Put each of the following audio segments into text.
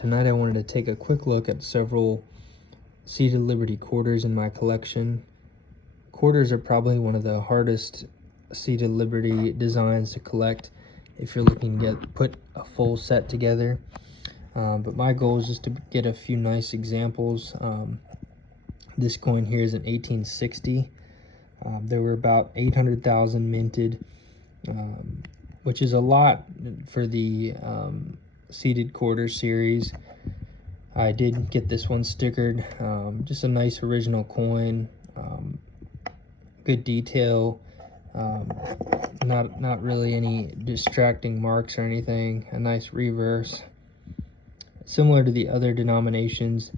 Tonight I wanted to take a quick look at several Seated Liberty quarters in my collection. Quarters are probably one of the hardest Seated Liberty designs to collect if you're looking to put a full set together. But my goal is just to get a few nice examples. This coin here is an 1860. There were about 800,000 minted, which is a lot for the Seated Quarter series. I did get this one stickered. Just a nice original coin, good detail, not really any distracting marks or anything. A nice reverse. Similar to the other denominations,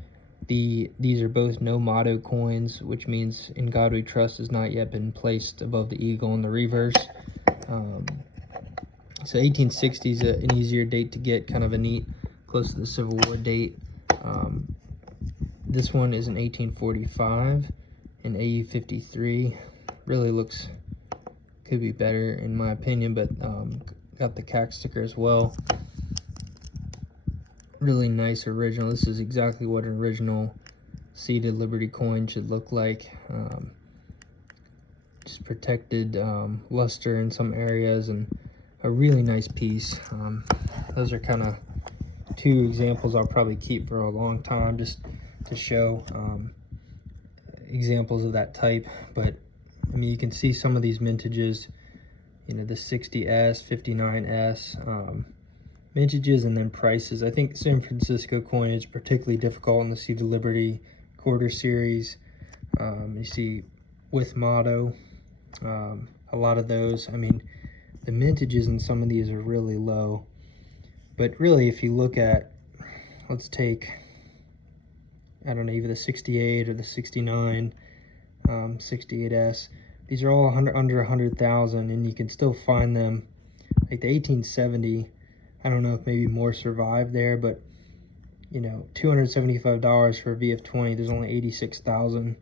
these are both no motto coins, which means "In God We Trust" has not yet been placed above the eagle in the reverse. So 1860 is an easier date to get, kind of a neat, close to the Civil War date. This one is an 1845, an AU 53. Really looks, could be better in my opinion, but got the CAC sticker as well. Really nice original. This is exactly what an original Seated Liberty coin should look like. Just protected luster in some areas, and a really nice piece. Those are kind of two examples I'll probably keep for a long time, just to show examples of that type. But I mean, you can see some of these mintages, you know, the 60S, 59S, mintages, and then prices. I think San Francisco coin is particularly difficult in the Seated Liberty quarter series. You see with motto, a lot of those. I mean, the mintages in some of these are really low, but really if you look at, let's take, I don't know, either the 68 or the 69, 68S, these are all under 100,000, and you can still find them. Like the 1870, I don't know if maybe more survived there, but you know, $275 for a VF20, there's only 86,000.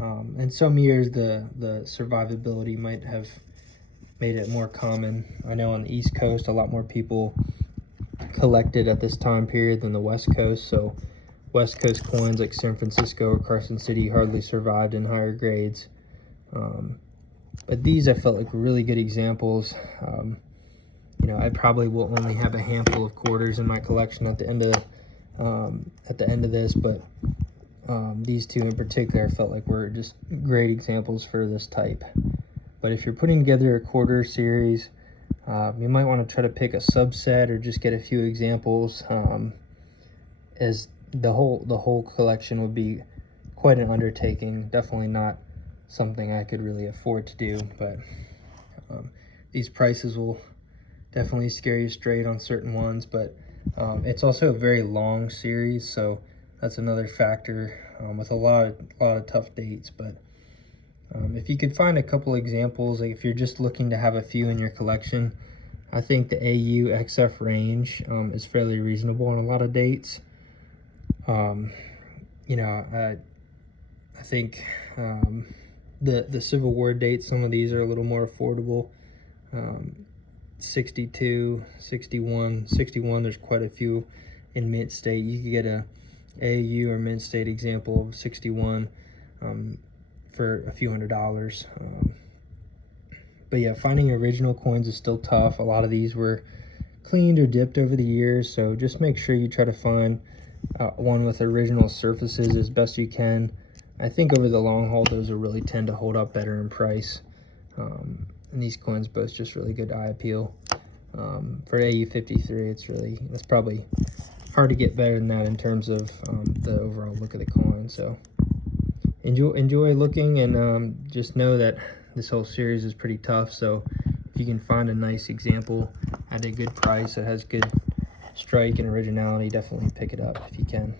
And some years the survivability might have made it more common. I know on the East Coast a lot more people collected at this time period than the West Coast, so West Coast coins like San Francisco or Carson City hardly survived in higher grades. But these I felt like were really good examples. You know, I probably will only have a handful of quarters in my collection at the end of this, but these two in particular I felt like were just great examples for this type. But if you're putting together a quarter series, you might want to try to pick a subset or just get a few examples, as the whole collection would be quite an undertaking. Definitely not something I could really afford to do, but these prices will definitely scare you straight on certain ones. But it's also a very long series, so that's another factor, with a lot of tough dates. But if you could find a couple examples, like if you're just looking to have a few in your collection, I think the AU XF range is fairly reasonable on a lot of dates. You know, I think the Civil War dates, some of these are a little more affordable. 62, 61, there's quite a few in mint state. You could get a AU or mint state example of 61 for a few $100s. But yeah, finding original coins is still tough. A lot of these were cleaned or dipped over the years, so just make sure you try to find one with original surfaces as best you can. I think over the long haul, those will really tend to hold up better in price. And these coins boast just really good eye appeal. For AU 53, it's probably hard to get better than that in terms of the overall look of the coin. So enjoy looking, and just know that this whole series is pretty tough. So if you can find a nice example at a good price that has good strike and originality, definitely pick it up if you can.